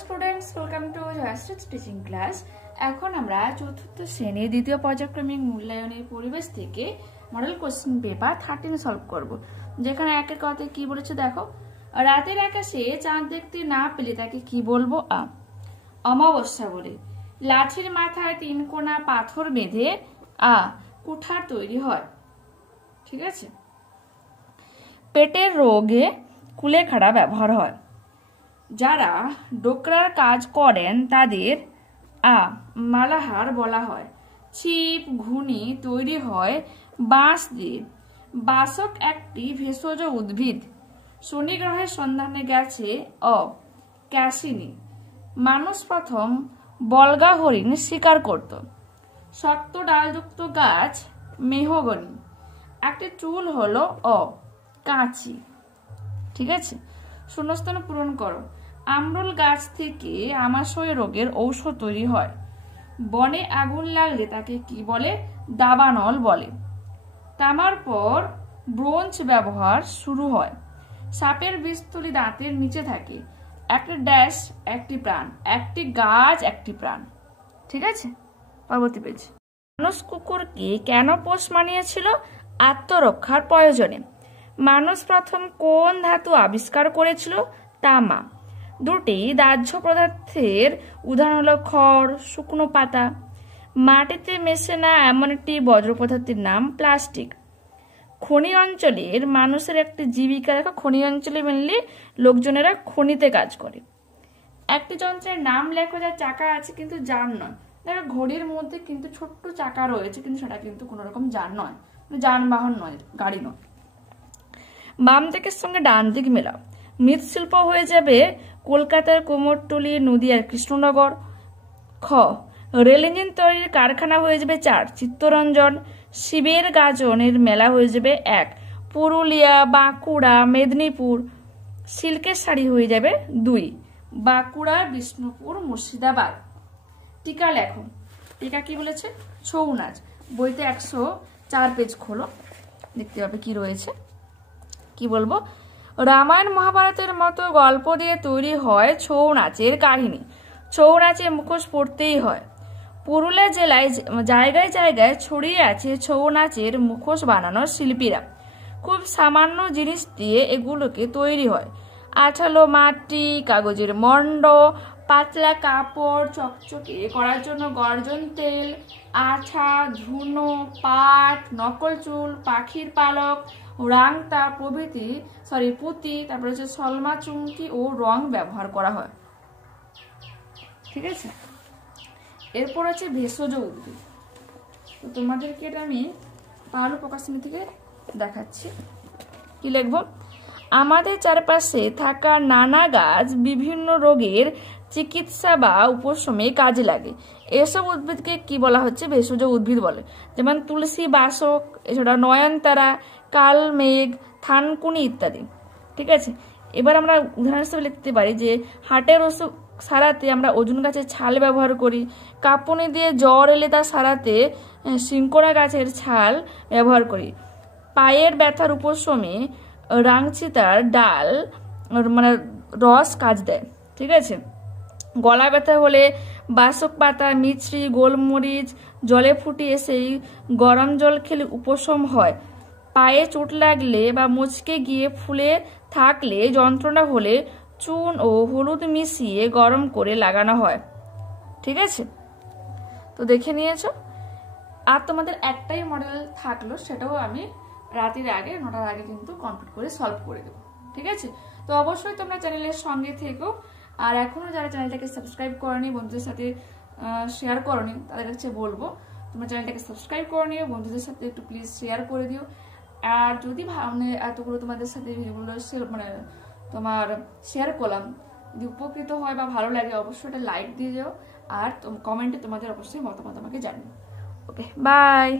Students, welcome to Jayashree's teaching class. এখন আমরা চতুর্থ শ্রেণীর দ্বিতীয় পর্যায়ক্রমিক মূল্যায়নের পরিবেশ থেকে মডেল কোশ্চেন পেপার 13 সলভ করব। যেখানে একের কথায় কি বলেছে দেখো, রাতের আকাশে চাঁদ দেখতে না পেলে তাকে কি বলবো? অমাবস্যা বলে। লাঠির মাথায় 3 কোনা পাথর বেঁধে কুঠার তৈরি হয়। ঠিক আছে। পেটের রোগে কুলেখাড়া ব্যবহার হয়। যারা ডোকরার কাজ করেন তাদের মালাহার বলা হয়। ছিপ ঘুনি তৈরি হয় বাঁশ দিয়ে। বাসক একটি ভেষজ উদ্ভিদ। শনি গ্রহের সন্ধানে গেছে ক্যাসিনি। মানুষ প্রথম বলগা হরিণ শিকার করত। শক্ত ডালযুক্ত গাছ মেহগনি। একটি চুল হলো কাঁচি। ঠিক আছে। শূন্যস্থান পূরণ করো। আমরুল গাছ থেকে আমাশয় রোগের ঔষধ তৈরি হয়। বনে আগুন লাগলে তাকে কি বলে? দাবানল বলে। তামার পর ব্রোঞ্জ ব্যবহার শুরু হয়। সাপের বিষথলি দাঁতের নিচে থাকে। একটি ড্যাশ একটি প্রাণ। একটি গাছ একটি প্রাণ। ঠিক আছে। পরবর্তী পেজ। মানুষ কুকুরকে কেন পোষ মানিয়েছিল? আত্মরক্ষার প্রয়োজনে। মানুষ প্রথম কোন ধাতু আবিষ্কার করেছিল? তামা। দুটি দাহ্য পদার্থের উদাহরণ হলো খড়, শুকনো পাতা। মাটিতে মেশে না এমন একটি বজ্র পদার্থের নাম প্লাস্টিক। খনি অঞ্চলের মানুষের একটি জীবিকা দেখো, খনি অঞ্চলে মেনলি লোকজনেরা খনিতে কাজ করে। একটি যন্ত্রের নাম লেখো যার চাকা আছে কিন্তু যান নয়। দেখো ঘড়ির মধ্যে কিন্তু ছোট্ট চাকা রয়েছে কিন্তু সেটা কিন্তু কোনো রকম যান নয়, যানবাহন নয়, গাড়ি নয়। বাম দিকের সঙ্গে ডান দিক মেলাও। মৃৎশিল্প হয়ে যাবে কলকাতার কুমোরটুলি, নদিয়ার কৃষ্ণনগর। খ রেল ইঞ্জিন তৈরির কারখানা হয়ে যাবে 4 চিত্তরঞ্জন। শিবের গাজনের মেলা হয়ে যাবে 1 পুরুলিয়া, বাঁকুড়া, মেদিনীপুর। সিল্কের শাড়ি হয়ে যাবে 2 বাঁকুড়া, বিষ্ণুপুর, মুর্শিদাবাদ। টিকা লেখো। টিকা কি বলেছে? ছৌ নাচ। বইতে 104 পেজ খোলো, দেখতে পাবে কি রয়েছে। কি বলবো? রামায়ণ মহাভারতের মতো গল্প দিয়ে তৈরি হয় ছৌ নাচের কাহিনী। ছৌ নাচে মুখোশ পড়তেই হয়। পুরুলিয়া জেলায় জায়গায় জায়গায় ছড়িয়ে আছে ছৌ নাচের মুখোশ বানানোর শিল্পীরা। খুব সামান্য জিনিস দিয়ে এগুলোকে তৈরি হয়। আঠালো মাটি, কাগজের মণ্ড, পাতলা কাপড়, চকচকে করার জন্য গর্জন তেল, আঠা, ধুনো, পাট, নকল চুল, পাখির পালক, রাংতা প্রভৃতি পুঁতি, তারপরে হচ্ছে সলমা চুমকি ও রং ব্যবহার করা হয়। ঠিক আছে। এরপর আছে ভেষজ উদ্ভিদ। তো তোমাদেরকে এটা আমি পালু প্রকাশনী থেকে দেখাচ্ছি। কি লিখবো? আমাদের চারপাশে থাকা নানা গাছ বিভিন্ন রোগের চিকিৎসা বা উপশমে কাজে লাগে। এসব উদ্ভিদকে কি বলা হচ্ছে? ভেষজ উদ্ভিদ বলে। যেমন তুলসী, বাসক, এছাড়া নয়নতারা, কালমেঘ, থানকুনি ইত্যাদি। ঠিক আছে। এবার আমরা উদাহরণ হিসেবে লিখতে পারি যে হার্টের অসুখ সারাতে আমরা অর্জুন গাছের ছাল ব্যবহার করি। কাঁপুনি দিয়ে জ্বর এলে তা সারাতে শিংকোড়া গাছের ছাল ব্যবহার করি। পায়ের ব্যথার উপশমে রাংচিতার ডাল রস কাজ দেয়। ঠিক আছে। গলা ব্যথা হলে বাসক পাতা, মিছরি, গোলমরিচ জলে ফুটিয়ে সেই গরম জল খেলে উপশম হয়। পায়ে চোট লাগলে বা মুচকে গিয়ে ফুলে থাকলে যন্ত্রণা হলে চুন ও হলুদ মিশিয়ে গরম করে লাগানো হয়। ঠিক আছে। তো দেখে নিয়েছো। আর তোমাদের একটাই মডেল থাকলো, সেটাও আমি রাতের আগে 9টার আগে কিন্তু কমপ্লিট করে সলভ করে দেবো। ঠিক আছে। তো অবশ্যই তোমরা চ্যানেলের সঙ্গে থেকো। আর এখনো যারা চ্যানেলটাকে সাবস্ক্রাইব করনি, বন্ধুদের সাথে শেয়ার করনি, তাদের কাছে বলবো তোমরা চ্যানেলটাকে সাবস্ক্রাইব করে নিও, বন্ধুদের সাথে একটু প্লিজ শেয়ার করে দিও। আর যদি এতগুলো তোমাদের সাথে ভিডিওগুলো তোমার শেয়ার করলাম, যদি উপকৃত হয় বা ভালো লাগে অবশ্যই এটা লাইক দিয়ে যাও। আর কমেন্টে তোমাদের অবশ্যই মতামত আমাকে জানিও। ওকে, বাই।